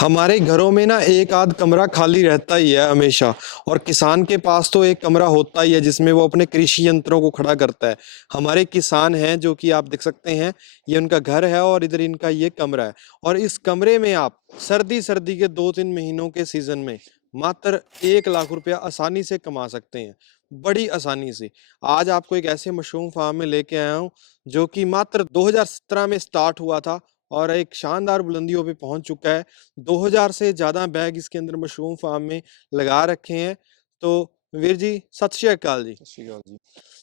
हमारे घरों में ना एक आध कमरा खाली रहता ही है हमेशा। और किसान के पास तो एक कमरा होता ही है जिसमें वो अपने कृषि यंत्रों को खड़ा करता है। हमारे किसान हैं जो कि आप देख सकते हैं, ये उनका घर है और इधर इनका ये कमरा है। और इस कमरे में आप सर्दी सर्दी के 2-3 महीनों के सीजन में मात्र 1 लाख रुपया आसानी से कमा सकते हैं, बड़ी आसानी से। आज आपको एक ऐसे मशरूम फार्म में लेके आया हूँ जो कि मात्र 2017 में स्टार्ट हुआ था और एक शानदार बुलंदियों पे पहुंच चुका है। 2000 से ज्यादा बैग इसके अंदर मशरूम फार्म में लगा रखे हैं। तो वीर जी, सत श्री अकाल जी। सत श्री अकाल जी।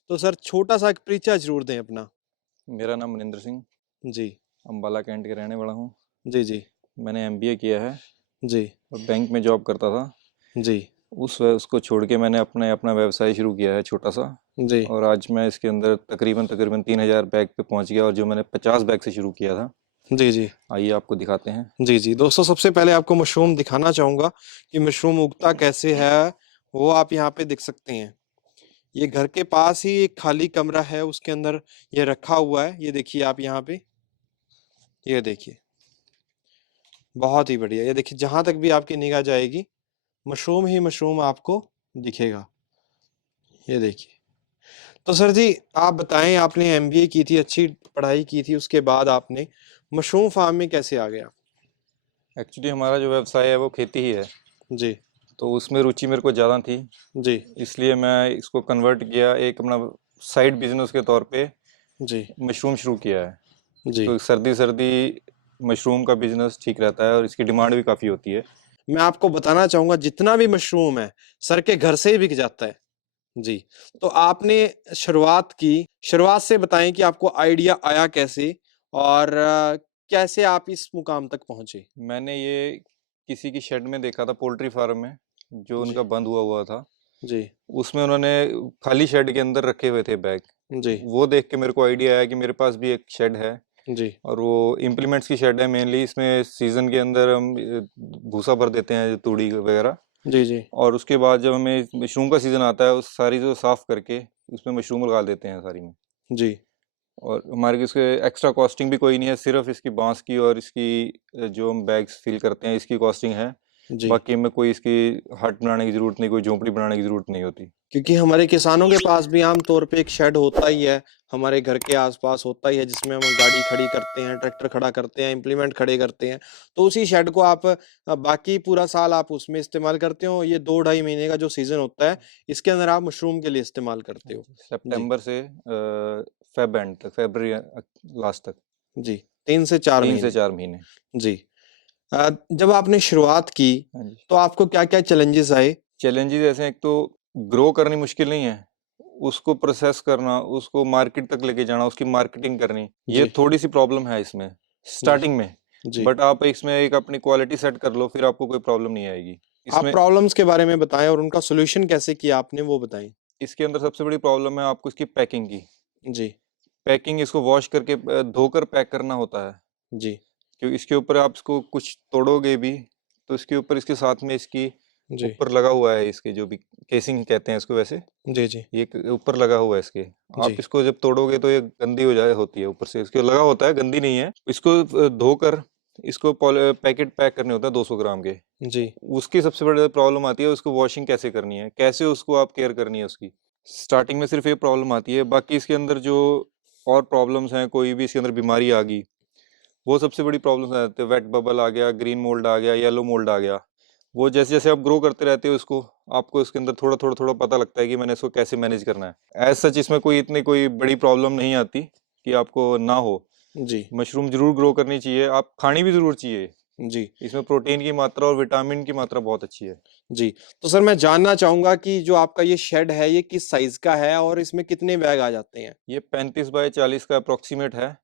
तो सर, छोटा सा एक परिचय जरूर दें अपना। मेरा नाम मनिंदर सिंह, जी। अम्बाला कैंट के रहने वाला हूँ। जी जी। मैंने एमबीए किया है जी। और बैंक में जॉब करता था। जी। उसको छोड़ के मैंने अपना व्यवसाय शुरू किया है छोटा सा। जी। और आज मैं इसके अंदर तकरीबन तकरीबन 3000 बैग पे पहुंच गया, और जो मैंने 50 बैग से शुरू किया था। जी। जी। आइए आपको दिखाते हैं। जी। जी दोस्तों, सबसे पहले आपको मशरूम दिखाना चाहूंगा कि मशरूम उगता कैसे है। वो आप यहाँ पे देख सकते हैं। ये घर के पास ही एक खाली कमरा है, उसके अंदर ये रखा हुआ है। ये देखिए आप यहाँ पे, ये देखिए, बहुत ही बढ़िया। ये देखिए, जहां तक भी आपकी निगाह जाएगी मशरूम ही मशरूम आपको दिखेगा। ये देखिए। तो सर जी, आप बताएं, आपने एमबीए की थी, अच्छी पढ़ाई की थी, उसके बाद आपने मशरूम फार्म में कैसे आ गया? एक्चुअली हमारा जो व्यवसाय है वो खेती ही है, जी। तो उसमें रुचि मेरे को ज़्यादा थी। जी। इसलिए मैं इसको कन्वर्ट किया, एक अपना साइड बिजनेस के तौर पे जी। मशरूम शुरू किया है। जी। तो सर्दी सर्दी मशरूम का बिजनेस ठीक रहता है और इसकी डिमांड भी काफ़ी होती है। मैं आपको बताना चाहूंगा, जितना भी मशरूम है सर के घर से ही बिक जाता है। जी। तो आपने शुरुआत से बताएं कि आपको आइडिया आया कैसे और कैसे आप इस मुकाम तक पहुंचे? मैंने ये किसी की शेड में देखा था, पोल्ट्री फार्म में, जो जी। उनका बंद हुआ हुआ था। जी। उसमें उन्होंने खाली शेड के अंदर रखे हुए थे बैग। जी। वो देख के मेरे को आइडिया आया कि मेरे पास भी एक शेड है। जी। और वो इम्प्लीमेंट्स की शेड है मेनली। इसमें सीजन के अंदर हम भूसा भर देते हैं, तूड़ी वगैरह। जी। जी। और उसके बाद जब हमें मशरूम का सीज़न आता है, उस सारी जो साफ़ करके उसमें मशरूम लगा देते हैं सारी में। जी। और हमारे इसके एक्स्ट्रा कॉस्टिंग भी कोई नहीं है, सिर्फ इसकी बांस की और इसकी जो हम बैग्स फिल करते हैं इसकी कॉस्टिंग है। जी। बाकी हमें कोई इसकी हट बनाने की ज़रूरत नहीं, कोई झोंपड़ी बनाने की ज़रूरत नहीं होती। क्योंकि हमारे किसानों के पास भी आम तौर पे एक शेड होता ही है, हमारे घर के आसपास होता ही है, जिसमें हम गाड़ी खड़ी करते हैं, ट्रैक्टर खड़ा करते हैं, इम्प्लीमेंट खड़े करते हैं। तो उसी शेड को आप बाकी पूरा साल आप उसमें इस्तेमाल करते हो। ये 2-2.5 महीने का जो सीजन होता है, इसके अंदर आप मशरूम के लिए इस्तेमाल करते हो। जी। सितंबर से फेब एंड तक, फरवरी लास्ट तक। जी। 3 से 4 तीन से महीने चार महीने जी। जब आपने शुरुआत की हाँ जी। तो आपको क्या क्या चैलेंजेस आए? चैलेंजेस ऐसे हैं, एक तो ग्रो करनी मुश्किल नहीं है, उसको प्रोसेस करना, उसको मार्केट तक लेके जाना, उसकी मार्केटिंग करनी, ये जी। थोड़ी सी प्रॉब्लम है इसमें जी। स्टार्टिंग में। जी। बट आप इसमें एक अपनी क्वालिटी सेट कर लो, फिर आपको कोई प्रॉब्लम नहीं आएगी आप इसमें। प्रॉब्लम्स के बारे में बताएं और उनका सॉल्यूशन कैसे किया आपने, वो बताएं। इसके अंदर सबसे बड़ी प्रॉब्लम है आपको इसकी पैकिंग की। जी। पैकिंग, इसको वॉश करके धोकर पैक करना होता है। जी। क्योंकि इसके ऊपर आप इसको कुछ तोड़ोगे भी, तो इसके ऊपर, इसके साथ में इसकी जी। ऊपर लगा हुआ है, इसके जो भी केसिंग कहते हैं इसको वैसे, जी। जी। ये ऊपर लगा हुआ है इसके। आप जी। इसको जब तोड़ोगे तो ये गंदी हो जाए होती है, ऊपर से इसके लगा होता है, गंदी नहीं है। इसको धोकर इसको पैकेट पैक करने होता है 200 ग्राम के। जी। उसकी सबसे बड़ी प्रॉब्लम आती है, उसको वॉशिंग कैसे करनी है, कैसे उसको आप केयर करनी है उसकी। स्टार्टिंग में सिर्फ ये प्रॉब्लम आती है। बाकी इसके अंदर जो और प्रॉब्लम्स हैं, कोई भी इसके अंदर बीमारी आ गई, वो सबसे बड़ी प्रॉब्लम आ जाती है। वेट बबल आ गया, ग्रीन मोल्ड आ गया, येलो मोल्ड आ गया। वो जैसे जैसे आप ग्रो करते रहते हो इसको, आपको इसके अंदर थोड़ा थोड़ा थोड़ा पता लगता है कि मैंने इसको कैसे मैनेज करना है। एज सच इसमें कोई इतनी कोई बड़ी प्रॉब्लम नहीं आती कि आपको ना हो। जी। मशरूम जरूर ग्रो करनी चाहिए, आप खानी भी जरूर चाहिए। जी। इसमें प्रोटीन की मात्रा और विटामिन की मात्रा बहुत अच्छी है। जी। तो सर, मैं जानना चाहूंगा कि जो आपका ये शेड है, ये किस साइज का है और इसमें कितने बैग आ जाते हैं? ये 35 बाय 40 का अप्रोक्सीमेट है।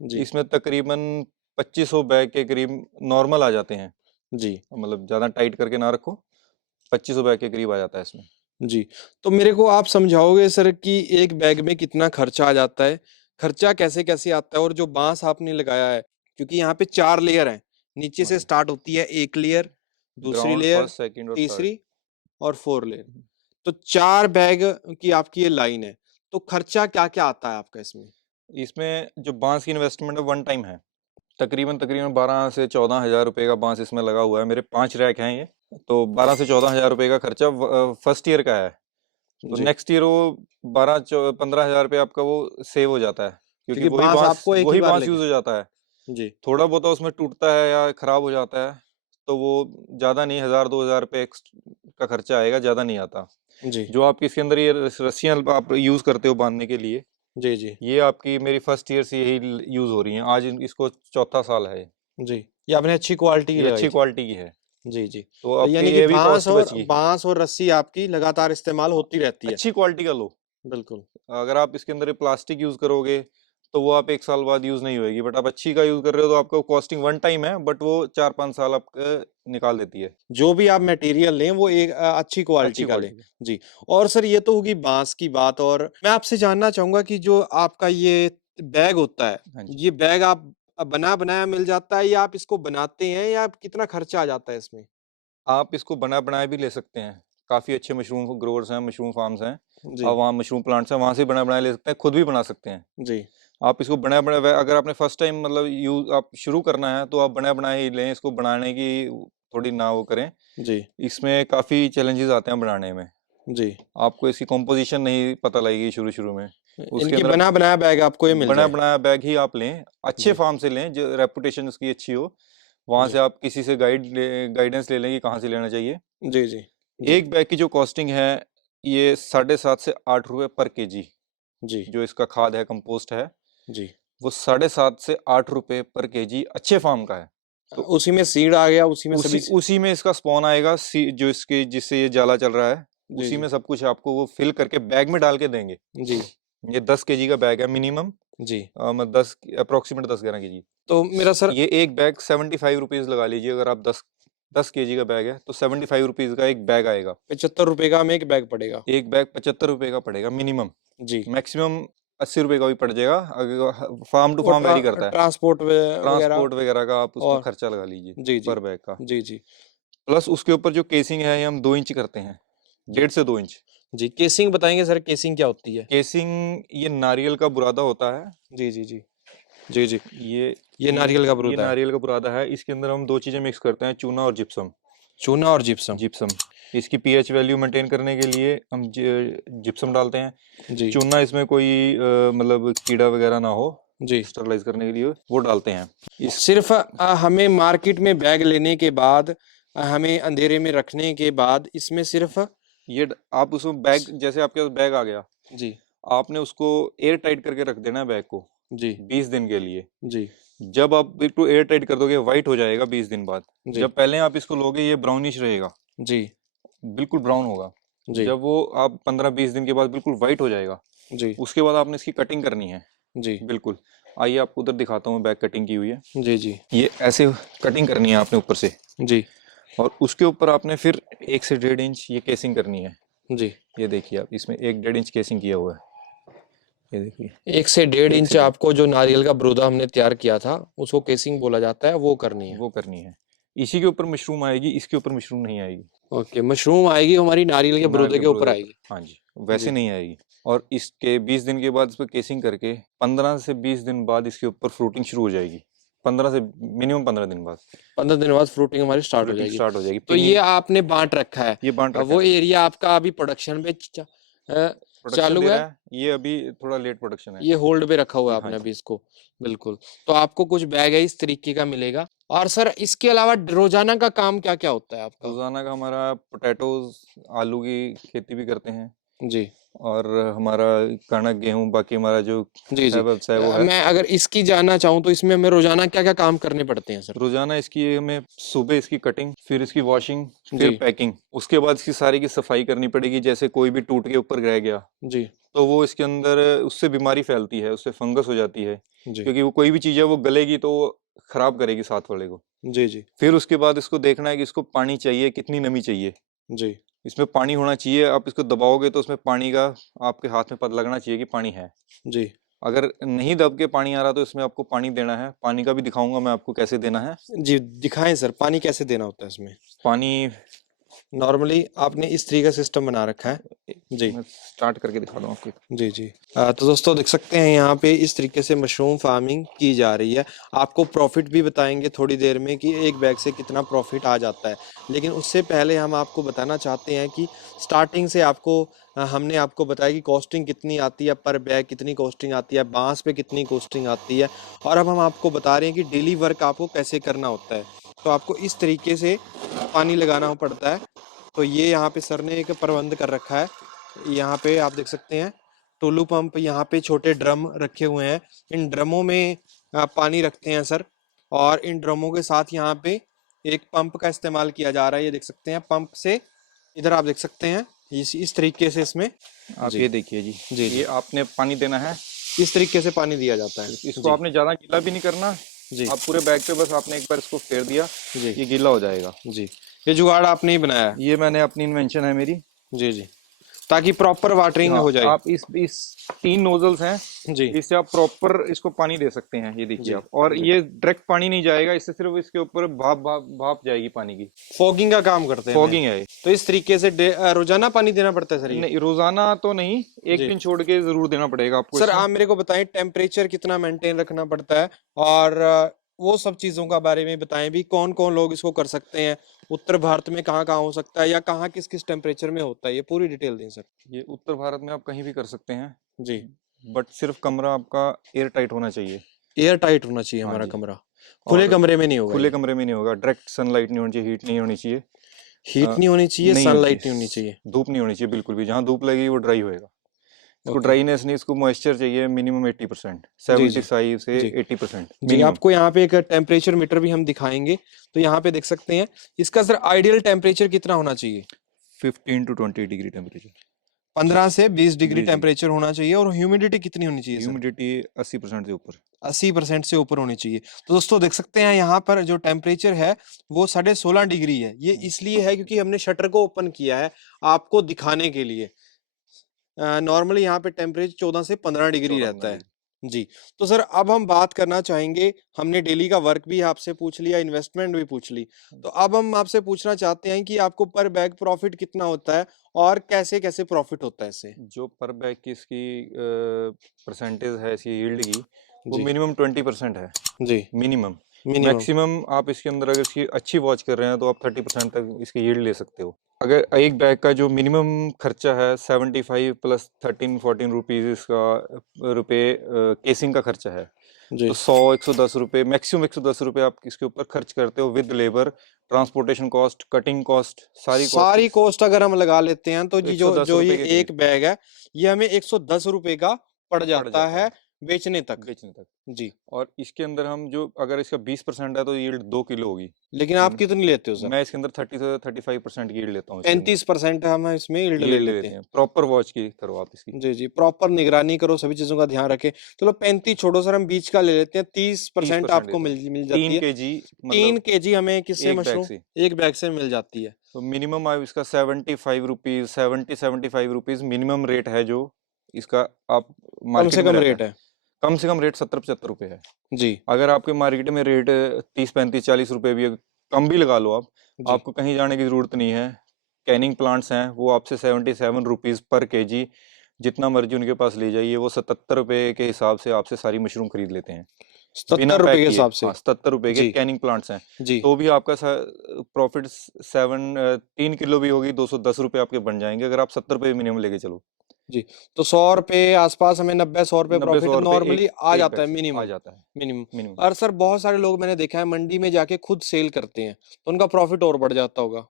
जी। इसमें तकरीबन 2500 बैग के करीब नॉर्मल आ जाते हैं। जी। मतलब ज़्यादा टाइट करके ना रखो, 2500 बैग के करीब आ जाता है इसमें। जी। तो मेरे को आप समझाओगे सर कि एक बैग में कितना खर्चा आ जाता है? खर्चा कैसे-कैसे आता है? और जो बाँस आपने लगाया है, क्योंकि यहाँ पे 4 लेयर हैं। नीचे हाँ से जी। स्टार्ट होती है 1 लेयर, दूसरी ग्राउंड, लेयर, फर्स्ट, सेकंड और थर्ड। तीसरी और 4 लेयर। तो 4 बैग की आपकी ये लाइन है। तो खर्चा क्या-क्या आता है आपका इसमें? इसमें जो बांस की इन्वेस्टमेंट है वन टाइम है। तकरीबन तकरीबन 12 से 14,000 रुपए का बांस इसमें लगा हुआ है। मेरे 5 रैक हैं ये, तो 12 से 14,000 रुपए का खर्चा फर्स्ट ईयर का है। तो जी, नेक्स्ट ईयर वो 15,000 रुपये आपका वो सेव हो जाता है, क्योंकि क्योंकि बांस आपको एक ही वही बार बांस लेके। यूज हो जाता है। जी, थोड़ा बहुत उसमें टूटता है या खराब हो जाता है, तो वो ज़्यादा नहीं, 1,000-2,000 रुपये का खर्चा आएगा, ज़्यादा नहीं आता। जी, जो आपके इसके अंदर ये रस्सियाँ आप यूज़ करते हो बांधने के लिए, जी, जी, ये आपकी मेरी फर्स्ट ईयर से यही यूज़ हो रही हैं। आज इसको चौथा साल है। जी। ये आपने अच्छी क्वालिटी की ये लगाई अच्छी थी। क्वालिटी की है, जी, जी। तो तो आपकी यानी कि ये भी कॉस्ट बच गई। बाँस और रस्सी आपकी लगातार इस्तेमाल होती रहती है। अच्छी क्वालिटी का लो। बिल्कुल। अगर आप इसके अंदर प्लास्टिक यूज़ करोगे, तो वो आप 1 साल बाद यूज़ नहीं होएगी, बट आप अच्छी का यूज़ कर रहे हो तो आपका कॉस्टिंग वन टाइम है, बट वो 4-5 साल आपका निकाल देती है। जो भी आप मटेरियल लें वो एक अच्छी क्वालिटी अच्छी का लें। क्वालिटी का। जी। और सर ये तो होगी बाँस की बात, और मैं आपसे जानना चाहूँगा कि जो आपका ये बैग होता है, हाँ जी। ये बैग आप बना-बनाया मिल जाता है या आप इसको बनाते हैं, या कितना खर्चा आ जाता है इसमें? आप इसको बना-बनाया भी ले सकते हैं। काफ़ी अच्छे मशरूम ग्रोवर्स हैं, मशरूम फार्म्स हैं, जी, वहाँ मशरूम प्लांट्स हैं, वहाँ से बना-बनाया ले सकते हैं, खुद भी बना सकते हैं। जी, आप इसको बना-बनाया, अगर आपने फर्स्ट टाइम मतलब आप शुरू करना है, तो आप बना-बनाया ही लें, इसको बनाने की थोड़ी ना वो करें। जी, इसमें काफ़ी चैलेंजेस आते हैं बनाने में। जी। आपको इसकी कॉम्पोजिशन नहीं पता लगेगी शुरू-शुरू में। उसके इनकी अंदर बना-बनाया बैग आपको ये मिल जाए। बना-बनाया बैग ही आप लें, अच्छे जी, फार्म से लें, जो रेपुटेशन उसकी अच्छी हो। वहाँ से जी, आप किसी से गाइडेंस ले लें कि कहाँ से लेना चाहिए। जी, जी, जी, एक बैग की जो कॉस्टिंग है, ये 7.5 से 8 रुपए पर केजी, जी, जो इसका खाद है, कंपोस्ट है, जी। वो 7.5 से 8 रुपए पर केजी अच्छे फार्म का है। तो उसी में सीड आ गया, उसी में सभी उसी में इसका स्पॉन आएगा, जो इसके जिससे ये जाला चल रहा है, जी, उसी जी, में सब कुछ आपको वो फिल करके बैग में डाल के देंगे। जी, ये 10 केजी का बैग है मिनिमम, जी। 10 अप्रोक्सीमेट 10-11 केजी। तो मेरा सर ये एक बैग 75 रुपीज़ लगा लीजिए। अगर आप 10 केजी का बैग है, तो 75 रुपीज़ का एक बैग आएगा। ₹75 का हमें एक बैग पड़ेगा। एक बैग 75 रुपए का पड़ेगा मिनिमम। जी। मैक्सिमम 80 रुपए का भी पड़ जाएगा, अगर फार्म टू और फार्म वेरी करता है। ट्रांसपोर्ट वगैरह ट्रांसपोर्ट वगैरह का आप उसमें और खर्चा लगा लीजिए जी, जी। पर बैग का। जी, जी, प्लस उसके ऊपर जो केसिंग है, ये हम 2 इंच करते हैं, जी। 1.5 से 2 इंच। जी, केसिंग बताएँगे सर, केसिंग क्या होती है? केसिंग ये नारियल का बुरादा होता है। जी, जी, जी। जी, जी। ये ये नारियल का ये बुरादा है। नारियल का बुरादा है। इसके अंदर हम 2 चीज़ें मिक्स करते हैं, चूना और जिप्सम। चूना और जिप्सम। जिप्सम इसकी पीएच वैल्यू मेंटेन करने के लिए हम जिप्सम डालते हैं। जी, चूना इसमें कोई मतलब कीड़ा वगैरह ना हो, जी। स्टरलाइज करने के लिए वो डालते हैं। इस सिर्फ़ हमें मार्केट में बैग लेने के बाद हमें अंधेरे में रखने के बाद इसमें सिर्फ़ ये आप उसमें बैग, जैसे आपके पास बैग आ गया, जी, आपने उसको एयर टाइट करके रख देना है बैग को जी, 20 दिन के लिए। जी, जब आप बिल्कुल एयर टाइट कर दोगे, वाइट हो जाएगा 20 दिन बाद। जी, जब पहले आप इसको लोगे, ये ब्राउनिश रहेगा, जी, बिल्कुल ब्राउन होगा। जी, जब वो आप 15-20 दिन के बाद बिल्कुल वाइट हो जाएगा, जी, उसके बाद आपने इसकी कटिंग करनी है। जी, बिल्कुल, आइए आपको उधर दिखाता हूँ, बैग कटिंग की हुई है। जी, जी, ये ऐसे कटिंग करनी है आपने ऊपर से, जी, और उसके ऊपर आपने फिर 1 से 1.5 इंच ये केसिंग करनी है। जी। ये देखिए, आप इसमें 1-1.5 इंच केसिंग किया हुआ है। ये देखिए, 1 से डेढ़ 1 इंच से 1.5 आपको जो नारियल का बुरादा हमने तैयार किया था, उसको केसिंग बोला जाता है, वो करनी है। वो करनी है। इसी के ऊपर मशरूम आएगी, इसके ऊपर मशरूम नहीं आएगी। ओके, मशरूम आएगी हमारी नारियल के नारियल बुरादे के के ऊपर बुरादे आएगी। पर, हाँ जी, वैसे जी, नहीं आएगी। और इसके 20 दिन के बाद इस पे केसिंग करके 15 से 20 दिन बाद इसके ऊपर फ्रूटिंग शुरू हो जाएगी। 15 से मिनिमम 15 दिन बाद 15 दिन बाद फ्रूटिंग हमारी स्टार्ट हो फ्रूटिंग जाएगी। स्टार्ट हो जाएगी। तो ये आपने बाँट रखा है। ये बांट रखा वो है, एरिया आपका अभी प्रोडक्शन पे प्रोडक्शन चालू दे है, रहा है। ये अभी थोड़ा लेट प्रोडक्शन है। ये होल्ड पे रखा हुआ है हाँ आपने जी। अभी इसको। बिल्कुल। तो आपको कुछ बैग है इस तरीके का मिलेगा। और सर इसके अलावा रोज़ाना का काम क्या-क्या होता है आपका? रोजाना का हमारा पोटैटोज, आलू की खेती भी करते हैं, जी। और हमारा कणक, गेहूं, बाकी हमारा जो जी, है जी। व्यवसाय वो है। मैं अगर इसकी जानना चाहूँ तो इसमें हमें रोज़ाना क्या-क्या काम करने पड़ते हैं सर? रोजाना इसकी हमें सुबह इसकी कटिंग, फिर इसकी वॉशिंग, फिर जी, पैकिंग, उसके बाद इसकी सारी की सफाई करनी पड़ेगी। जैसे कोई भी टूट के ऊपर रह गया, जी, तो वो इसके अंदर उससे बीमारी फैलती है, उससे फंगस हो जाती है, जी, क्योंकि वो कोई भी चीज़ है वो गलेगी तो वो खराब करेगी साथ वाले को। जी, जी, फिर उसके बाद इसको देखना है कि इसको पानी चाहिए, कितनी नमी चाहिए। जी, इसमें पानी होना चाहिए। आप इसको दबाओगे तो उसमें पानी का आपके हाथ में पता लगना चाहिए कि पानी है। जी, अगर नहीं दब के पानी आ रहा, तो इसमें आपको पानी देना है। पानी का भी दिखाऊंगा मैं आपको कैसे देना है। जी, दिखाएँ सर, पानी कैसे देना होता है इसमें? पानी नॉर्मली आपने इस तरीके का सिस्टम बना रखा है जी। मैं स्टार्ट करके दिखा दूँ आपको। जी जी। तो दोस्तों देख सकते हैं यहाँ पे इस तरीके से मशरूम फार्मिंग की जा रही है। आपको प्रॉफिट भी बताएंगे थोड़ी देर में कि एक बैग से कितना प्रॉफिट आ जाता है, लेकिन उससे पहले हम आपको बताना चाहते हैं कि स्टार्टिंग से आपको हमने आपको बताया कि कॉस्टिंग कितनी आती है, पर बैग कितनी कॉस्टिंग आती है, बांस पे कितनी कॉस्टिंग आती है, और अब हम आपको बता रहे हैं कि डेली वर्क आपको कैसे करना होता है। तो आपको इस तरीके से पानी लगाना पड़ता है। तो ये यहाँ पे सर ने एक प्रबंध कर रखा है। यहाँ पे आप देख सकते हैं टुल्लू पंप, यहाँ पे छोटे ड्रम रखे हुए हैं। इन ड्रमों में पानी रखते हैं सर, और इन ड्रमों के साथ यहाँ पे एक पंप का इस्तेमाल किया जा रहा है। ये देख सकते हैं पंप से, इधर आप देख सकते हैं इस तरीके से इसमें। आप जी ये देखिए जी, जी जी, ये आपने पानी देना है। इस तरीके से पानी दिया जाता है इसको जी आपने ज़्यादा गीला भी नहीं करना। जी आप पूरे बैग पे बस आपने एक बार इसको फेर दिया, जी ये गीला हो जाएगा। जी। ये जुगाड़ आपने ही बनाया है? ये मैंने अपनी इन्वेंशन है मेरी। जी जी, ताकि प्रॉपर वाटरिंग हाँ, हो जाए। आप इस 3 नोजल्स हैं, जी इससे आप प्रॉपर इसको पानी दे सकते हैं। ये देखिए जी आप, और जी, ये डायरेक्ट पानी नहीं जाएगा, इससे सिर्फ इसके ऊपर भाप भाप भाप जाएगी पानी की। फॉगिंग का काम करते हैं फॉगिंग है ये। तो इस तरीके से रोजाना पानी देना पड़ता है सर ये? नहीं, रोजाना तो नहीं, एक जी दिन छोड़ के जरूर देना पड़ेगा आपको सर, इसमें। आप मेरे को बताएं टेम्परेचर कितना मेंटेन रखना पड़ता है, और वो सब चीज़ों का बारे में बताएं भी, कौन कौन लोग इसको कर सकते हैं, उत्तर भारत में कहाँ कहाँ हो सकता है, या कहाँ किस किस टेम्परेचर में होता है, ये पूरी डिटेल दें सर। ये उत्तर भारत में आप कहीं भी कर सकते हैं, जी, बट सिर्फ कमरा आपका एयर टाइट होना चाहिए। एयर टाइट होना चाहिए हाँ हमारा जी। कमरा, खुले और कमरे में नहीं होगा खुले ये? कमरे में नहीं होगा, डायरेक्ट सनलाइट नहीं होनी चाहिए, हीट नहीं होनी चाहिए। हीट नहीं होनी चाहिए, नहीं होनी सनलाइट नहीं होनी चाहिए, चाहिए। धूप नहीं होनी चाहिए बिल्कुल भी। जहाँ धूप लगेगी वो ड्राई होएगा। इसको ओके। ड्राईनेस नहीं, इसको मॉइस्चर चाहिए मिनिमम 80%, जी जी 75 से जी 80% जी, मिनिमम। आपको यहाँ पे एक टेम्परेचर मीटर भी हम दिखाएंगे। तो यहाँ पे देख सकते हैं इसका सर आइडियल टेम्परेचर कितना होना चाहिए? 15 to 20 डिग्री टेम्परेचर। 15 से 20 डिग्री 20 डिग्री। टेम्परेचर होना चाहिए। और ह्यूमिडिटी कितनी होनी चाहिए सर? ह्यूमिडिटी 80% से ऊपर। 80% से ऊपर होनी चाहिए। तो दोस्तों देख सकते हैं यहाँ पर जो टेम्परेचर है वो 16.5 डिग्री है। ये इसलिए है क्योंकि हमने शटर को ओपन किया है आपको दिखाने के लिए। नॉर्मली यहाँ पे टेम्परेचर 14 से 15 डिग्री 14 रहता है डिग्री। जी। तो सर अब हम बात करना चाहेंगे, हमने डेली का वर्क भी आपसे पूछ लिया, इन्वेस्टमेंट भी पूछ ली, तो अब हम आपसे पूछना चाहते हैं कि आपको पर बैग प्रॉफिट कितना होता है और कैसे कैसे प्रॉफिट होता है इससे? जो पर बैग की इसकी परसेंटेज है इसकी यील्ड की, वो जी मिनिमम 20% है। जी, मिनिमम। मिनिमम। मैक्सिमम आप इसके अंदर अगर इसकी अच्छी वॉच कर रहे हैं तो आप 30% तक इसकी यील्ड ले सकते हो। अगर एक बैग का जो मिनिमम खर्चा है 75 प्लस 13-14 रुपीज़ इसका केसिंग का खर्चा है। जी, तो 100-110 रुपये, मैक्सिमम 110 रुपये आप इसके ऊपर खर्च करते हो with labour, transportation cost, cutting cost, सारी सारी कॉस्ट कॉस्ट अगर हम लगा लेते हैं तो जी जो 110 जो ये रुपये के एक करीब बैग है ये हमें 110 रुपए का पड़ पड़ जाता जाता है है बेचने तक। बेचने तक। जी, और इसके अंदर हम जो अगर इसका 20% है तो यील्ड 2 किलो होगी। लेकिन आप कितनी लेते हो सर? मैं इसके अंदर 30 से 35% की यील्ड लेता हूँ इसके अंदर। 35% हम इसमें यील्ड ले यील्ड लेते लेते हैं। हैं, प्रॉपर वॉच की करो आप इसकी। जी जी, प्रॉपर निगरानी करो, सभी चीजों का ध्यान रखें। चलो 35 छोड़ो सर, हम बीच का ले लेते हैं, 30% 30% आपको देता मिल है मिल जाती 3 है। केजी, 3 मतलब केजी हमें किससे एक बैग मशरूम से। एक बैग से मिल जाती है। तो मिनिमम आप इसका 75 रुपीज़, 75 रुपीज़ मिनिमम रेट है जो इसका आप कम मार्केट से में कम रहता रेट है। है कम से कम रेट 70-75 रुपये है। जी अगर आपके मार्केट में रेट 30-35-40 रुपये भी है, कम भी लगा लो आप, जी। आपको कहीं जाने की ज़रूरत नहीं है। कैनिंग प्लांट्स हैं वो आपसे 77 रुपीज़ पर केजी, जितना मर्जी उनके पास ले जाइए, वो 77 रुपये के हिसाब से आपसे सारी मशरूम खरीद लेते हैं बिना 70 रुपए पैक के किए। हिसाब से? हाँ, 77 रुपये के जी कैनिंग प्लांट्स हैं। जी तो भी आपका प्रॉफिट 3 किलो भी होगी, 210 रुपये आपके बन जाएंगे अगर आप 70 रुपये मिनिमम लेके चलो। जी। तो 100 रुपए आसपास हमें 90-100 रुपए 90-100 प्रॉफिट रुपये नॉर्मली एक आ एक जाता बैग है से आ मिनिमम। जाता है मिनिमम। मिनिमम। और सर बहुत सारे लोग मैंने देखा है मंडी में जाके खुद सेल करते हैं, तो उनका प्रॉफिट और बढ़ जाता होगा।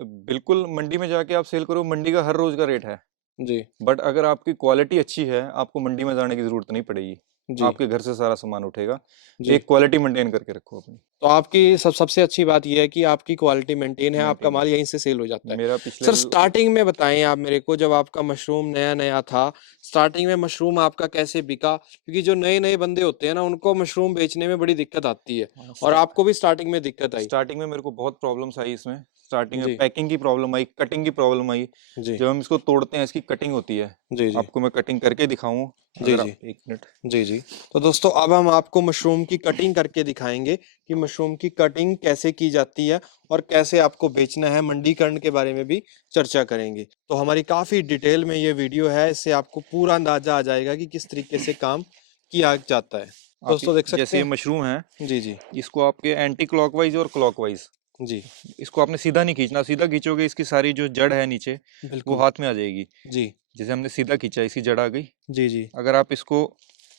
बिल्कुल, मंडी में जाके आप सेल करो, मंडी का हर रोज का रेट है। जी बट अगर आपकी क्वालिटी अच्छी है, आपको मंडी में जाने की जरूरत नहीं पड़ेगी, जी आपके घर से सारा सामान उठेगा। जी। एक क्वालिटी मेंटेन करके रखो अपनी। तो आपकी सबसे अच्छी बात यह है कि आपकी क्वालिटी मेंटेन है, आपका मेंटेन है। माल यहीं से सेल हो जाता है। मेरा पिछले सर स्टार्टिंग में बताएं आप मेरे को, जब आपका मशरूम नया नया था, स्टार्टिंग में मशरूम आपका कैसे बिका? क्योंकि जो नए नए बंदे होते हैं ना उनको मशरूम बेचने में बड़ी दिक्कत आती है, और आपको भी स्टार्टिंग में दिक्कत आई। स्टार्टिंग में मेरे को बहुत प्रॉब्लम्स आई इसमें। स्टार्टिंग जी में पैकिंग की प्रॉब्लम आई, कटिंग की प्रॉब्लम आई। जी जब हम इसको तोड़ते हैं इसकी कटिंग होती है, जी जी आपको मैं कटिंग करके दिखाऊं जी अगर जी आप एक मिनट। जी जी। तो दोस्तों अब हम आपको मशरूम की कटिंग करके दिखाएंगे कि मशरूम की कटिंग कैसे की जाती है और कैसे आपको बेचना है, मंडीकरण के बारे में भी चर्चा करेंगे। तो हमारी काफ़ी डिटेल में ये वीडियो है, इससे आपको पूरा अंदाजा आ जाएगा कि किस तरीके से काम किया जाता है। आप दोस्तों देख सकते जैसे ये हैं। मशरूम है, जी जी इसको आपके एंटी क्लॉकवाइज और क्लॉकवाइज, जी इसको आपने सीधा नहीं खींचना। सीधा खींचोगे इसकी सारी जो जड़ है नीचे वो बिल्कुल। हाथ में आ जाएगी। जी जैसे हमने सीधा खींचा, इसकी जड़ आ गई। जी जी। अगर आप इसको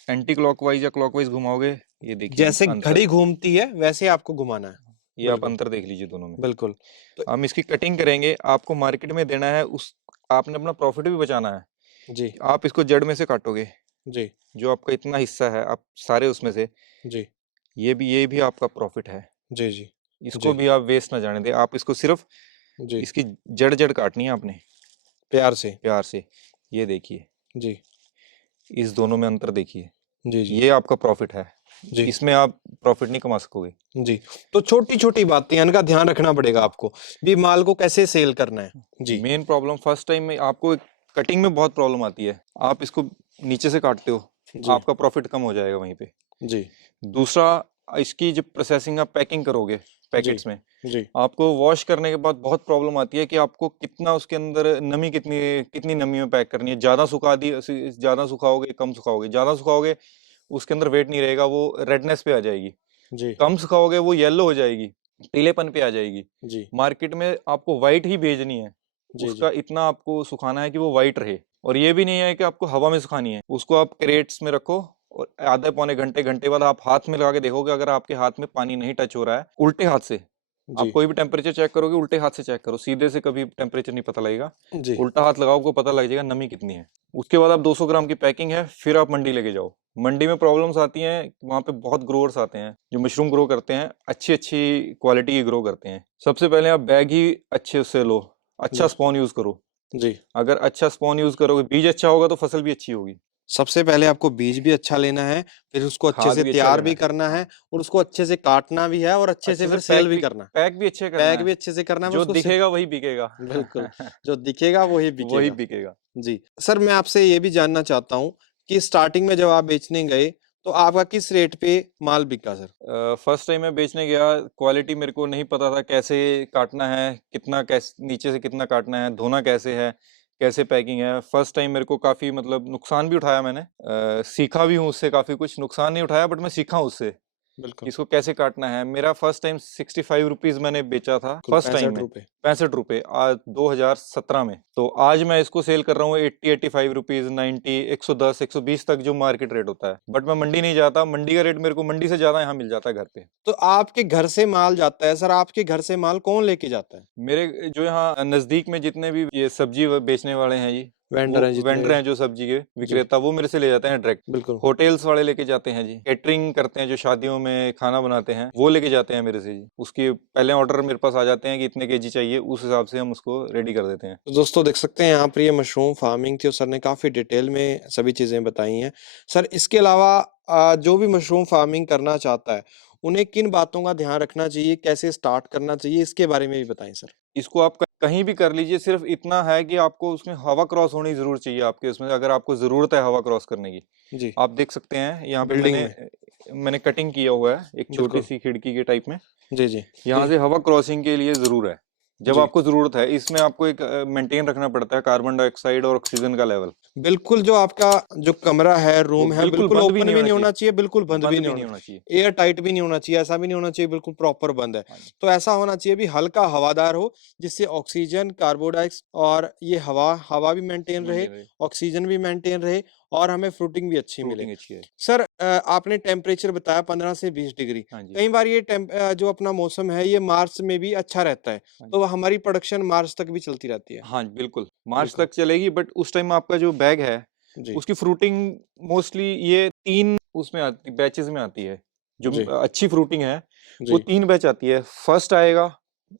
एंटी क्लॉकवाइज या क्लॉकवाइज घुमाओगे, ये देखिए जैसे अंतर, घड़ी घूमती है वैसे आपको घुमाना है। ये आप बिल्कुल अंतर देख लीजिए दोनों में। बिल्कुल। तो हम इसकी कटिंग करेंगे, आपको मार्केट में देना है, उस आपने अपना प्रॉफिट भी बचाना है। जी आप इसको जड़ में से काटोगे, जी जो आपका इतना हिस्सा है आप सारे उसमें से, जी ये भी आपका प्रॉफिट है। जी जी इसको जी भी आप वेस्ट ना जाने दें। आप इसको सिर्फ जी इसकी जड़ जड़ काटनी है आपने प्यार से। प्यार से। ये देखिए, जी इस दोनों में अंतर देखिए, जी जी ये आपका प्रॉफिट है। जी इसमें आप प्रॉफिट नहीं कमा सकोगे। जी। तो छोटी छोटी बातें इनका ध्यान रखना पड़ेगा आपको भी, माल को कैसे सेल करना है। जी मेन प्रॉब्लम फर्स्ट टाइम में आपको कटिंग में बहुत प्रॉब्लम आती है। आप इसको नीचे से काटते हो, जी आपका प्रॉफिट कम हो जाएगा वहीं पे। जी दूसरा, इसकी जब प्रोसेसिंग आप पैकिंग करोगे जी पैकेट्स में, जी आपको वॉश करने के बाद बहुत प्रॉब्लम आती है कि आपको कितना उसके अंदर नमी, कितनी कितनी नमी में पैक करनी है। ज़्यादा सुखा दी, ज़्यादा सुखाओगे कम सुखाओगे, ज़्यादा सुखाओगे उसके अंदर वेट नहीं रहेगा, वो रेडनेस पे आ जाएगी। जी कम सुखाओगे वो येलो हो जाएगी, पीलेपन पे आ जाएगी। जी मार्केट में आपको वाइट ही भेजनी है, जी उसका इतना आपको सुखाना है कि वो वाइट रहे। और ये भी नहीं है कि आपको हवा में सुखानी है, उसको आप क्रेट्स में रखो और आधे पौने घंटे घंटे बाद आप हाथ में लगा के देखोगे, अगर आपके हाथ में पानी नहीं टच हो रहा है, उल्टे हाथ से आप जी कोई भी टेम्परेचर चेक करोगे, उल्टे हाथ से चेक करो, सीधे से कभी टेम्परेचर नहीं पता लगेगा। जी उल्टा हाथ लगाओ, आपको पता लग जाएगा नमी कितनी है। उसके बाद आप 200 ग्राम की पैकिंग है, फिर आप मंडी लेके जाओ। मंडी में प्रॉब्लम्स आती हैं, वहाँ पे बहुत ग्रोअर्स आते हैं जो मशरूम ग्रो करते हैं, अच्छी अच्छी क्वालिटी की ग्रो करते हैं। सबसे पहले आप बैग ही अच्छे से लो, अच्छा जी स्पॉन यूज करो। जी। अगर अच्छा स्पॉन यूज करोगे, बीज अच्छा होगा तो फसल भी अच्छी होगी। सबसे पहले आपको बीज भी अच्छा लेना है, फिर उसको अच्छे खाद से भी अच्छा तैयार लेना भी है। करना हाँ, है और उसको अच्छे से काटना भी है और अच्छे से अच्छे से फिर सेल भी करना है। पैक भी अच्छे करना पैक है। भी अच्छे से करना है, फिर जो उसको दिखेगा वही बिकेगा। बिल्कुल, जो दिखेगा वही वही बिकेगा। बिकेगा। जी। सर मैं आपसे ये भी जानना चाहता हूँ कि स्टार्टिंग में जब आप बेचने गए, तो आपका किस रेट पे माल बिका सर? फर्स्ट टाइम मैं बेचने गया, क्वालिटी मेरे को नहीं पता था कैसे काटना है, कितना कैसे नीचे से कितना काटना है, धोना कैसे है, कैसे पैकिंग है। फर्स्ट टाइम मेरे को काफ़ी मतलब नुकसान भी उठाया मैंने, सीखा भी हूँ उससे काफ़ी कुछ। नुकसान नहीं उठाया बट मैं सीखा हूँ उससे कि बिल्कुल, इसको कैसे काटना है। मेरा फर्स्ट टाइम 65 रुपीज़ मैंने बेचा था बिल्कुल फर्स्ट टाइम में, ₹65। 65 रुपये, आज 2017 में। तो आज मैं इसको सेल कर रहा हूँ 80-85 रुपीज़, 90, 110, 120 तक जो मार्केट रेट होता है। बट मैं मंडी नहीं जाता, मंडी का रेट मेरे को मंडी से ज़्यादा यहाँ मिल जाता है घर पे। तो आपके घर से माल जाता है सर, आपके घर से माल कौन लेके जाता है? मेरे जो यहाँ नज़दीक में जितने भी ये सब्जी बेचने वाले हैं जी, वेंडर हैं वो जितने वेंडर भी? हैं जो सब्जी के जी, विक्रेता, वो मेरे से ले जाते हैं डायरेक्ट। बिल्कुल। होटल्स वाले लेके जाते हैं जी, कैटरिंग करते हैं जो शादियों में खाना बनाते हैं, वो लेके जाते हैं मेरे से जी। उसके पहले ऑर्डर मेरे पास आ जाते हैं कि इतने केजी चाहिए, उस हिसाब से हम उसको रेडी कर देते हैं। तो दोस्तों देख सकते हैं यहाँ पर ये मशरूम फार्मिंग थी और सर ने काफ़ी डिटेल में सभी चीज़ें बताई हैं। सर इसके अलावा जो भी मशरूम फार्मिंग करना चाहता है, उन्हें किन बातों का ध्यान रखना चाहिए, कैसे स्टार्ट करना चाहिए, इसके बारे में भी बताएँ सर? इसको आप कहीं भी कर लीजिए, सिर्फ इतना है कि आपको उसमें हवा क्रॉस होनी ज़रूर चाहिए आपके उसमें, अगर आपको ज़रूरत है हवा क्रॉस करने की। जी, आप देख सकते हैं यहाँ पे बिल्डिंग में। मैंने कटिंग किया हुआ है एक छोटी बिल्कुल। सी खिड़की के टाइप में। जी, जी। यहाँ जी, से हवा क्रॉसिंग के लिए ज़रूर है, जब जी। आपको ज़रूरत है। इसमें आपको एक मेंटेन रखना पड़ता है कार्बन डाइऑक्साइड और ऑक्सीजन का लेवल। बिल्कुल, जो आपका जो कमरा है, वो रूम है, बिल्कुल बिल्कुल बंद भी ओपन नहीं भी होना नहीं चाहिए, होना चाहिए, बिल्कुल बंद भी बंद नहीं भी होना नहीं होना चाहिए। एयर टाइट भी नहीं होना चाहिए, ऐसा भी नहीं होना चाहिए बिल्कुल प्रॉपर बंद है। हाँ जी, तो ऐसा होना चाहिए भी हल्का हवादार हो, जिससे ऑक्सीजन, कार्बन डाइऑक्साइड और ये हवा हवा भी मेंटेन रहे, मेंटेन रहे, ऑक्सीजन भी मेंटेन रहे और हमें फ्रूटिंग भी अच्छी मिले। फ्रूटिंग अच्छी है। सर आपने टेम्परेचर बताया 15 से 20 डिग्री। हाँ जी, कई बार ये जो अपना मौसम है, ये मार्च में भी अच्छा रहता है, हाँ जी। तो हमारी प्रोडक्शन मार्च तक भी चलती रहती है। हाँ, बिल्कुल, मार्च बिल्कुल। तक चलेगी, बट उस टाइम आपका जो बैग है, जी, उसकी फ्रूटिंग मोस्टली ये 3 उसमें आती बैचेज़ में आती है। जो जी, अच्छी फ्रूटिंग है, वो जी, 3 बैच आती है। फर्स्ट आएगा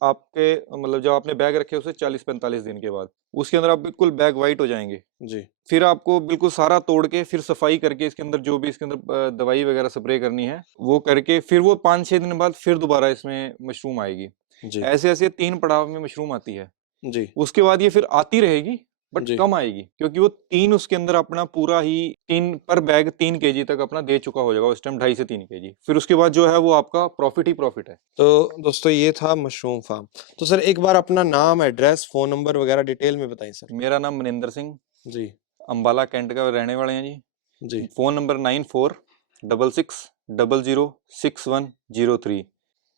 आपके मतलब जब आपने बैग रखे उसे 40-45 दिन के बाद, उसके अंदर आप बिल्कुल बैग व्हाइट हो जाएँगे। जी, फिर आपको बिल्कुल सारा तोड़ के फिर सफाई करके इसके अंदर जो भी इसके अंदर दवाई वगैरह स्प्रे करनी है, वो करके फिर वो 5-6 दिन बाद फिर दोबारा इसमें मशरूम आएगी। जी ऐसे ऐसे 3 पड़ाव में मशरूम आती है। जी उसके बाद ये फिर आती रहेगी, बट जी कम आएगी, क्योंकि वो 3 उसके अंदर अपना पूरा ही 3 पर बैग 3 केजी तक अपना दे चुका हो जाएगा उस टाइम, 2.5 से 3 केजी। फिर उसके बाद जो है वो आपका प्रॉफिट ही प्रॉफिट है। तो दोस्तों ये था मशरूम फार्म। तो सर एक बार अपना नाम, एड्रेस, फ़ोन नंबर वगैरह डिटेल में बताएँ सर। मेरा नाम मनिंदर सिंह, जी, अम्बाला कैंट का रहने वाले हैं जी। जी, फ़ोन नंबर 9466006103।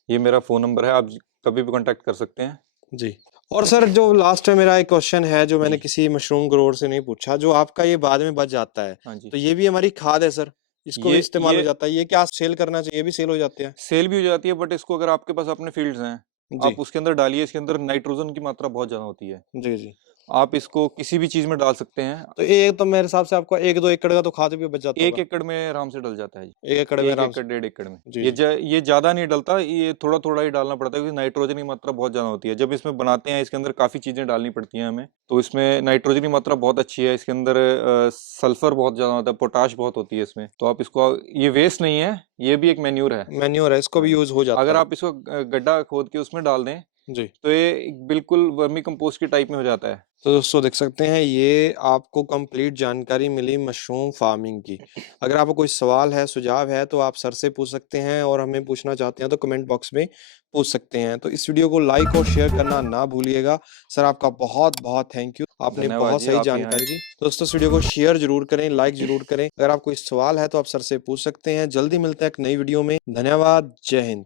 ये मेरा फ़ोन नंबर है, आप कभी भी कॉन्टैक्ट कर सकते हैं। जी। और सर जो लास्ट में मेरा एक क्वेश्चन है जो मैंने जी। किसी मशरूम ग्रोवर से नहीं पूछा, जो आपका ये बाद में बच जाता है, हाँ जी। तो ये भी हमारी खाद है सर? इसको भी इस्तेमाल हो ये जाता है? ये क्या सेल करना चाहिए? ये भी सेल हो जाते हैं? सेल भी हो जाती है, बट इसको अगर आपके पास अपने फील्ड्स हैं, जी, आप उसके अंदर डालिए। इसके अंदर नाइट्रोजन की मात्रा बहुत ज़्यादा होती है। जी, जी। आप इसको किसी भी चीज़ में डाल सकते हैं। तो ये तो मेरे हिसाब से आपका 1-2 एकड़ का तो खाद भी बच जाता 1 होगा? एकड़ में आराम से डल जाता है जी। 1 एकड़ में 1 आराम से? एकड़, 1.5 एकड़ में। जी, जी। ये ज़्यादा नहीं डलता, ये थोड़ा-थोड़ा ही डालना पड़ता है, क्योंकि नाइट्रोजन की मात्रा बहुत ज़्यादा होती है। जब इसमें बनाते हैं, इसके अंदर काफ़ी चीज़ें डालनी पड़ती हैं हमें, तो इसमें नाइट्रोजन की मात्रा बहुत अच्छी है। इसके अंदर सल्फर बहुत ज़्यादा होता है, पोटाश बहुत होती है इसमें। तो आप इसको, ये वेस्ट नहीं है, ये भी एक मैन्योर है। मैन्योर है, इसको हाँ भी जी। यूज़ हो जाता अगर है। आप इसको गड्ढा खोद के उसमें डाल दें, जी। तो ये एक बिल्कुल वर्मी कंपोस्ट के टाइप में हो जाता है। तो दोस्तों देख सकते हैं ये आपको कंप्लीट जानकारी मिली मशरूम फार्मिंग की। अगर आपको कोई सवाल है, सुझाव है तो आप सर से पूछ सकते हैं और हमें पूछना चाहते हैं तो कमेंट बॉक्स में पूछ सकते हैं। तो इस वीडियो को लाइक और शेयर करना ना भूलिएगा। सर आपका बहुत-बहुत थैंक यू। आपने धन्यवाद बहुत जी, सही आप यहाँ जानकारी दी। तो दोस्तों इस वीडियो को शेयर ज़रूर करें, लाइक ज़रूर करें। अगर आपको कोई सवाल है तो आप सर से पूछ सकते हैं। जल्दी मिलते हैं एक नई वीडियो में। धन्यवाद। जय हिंद।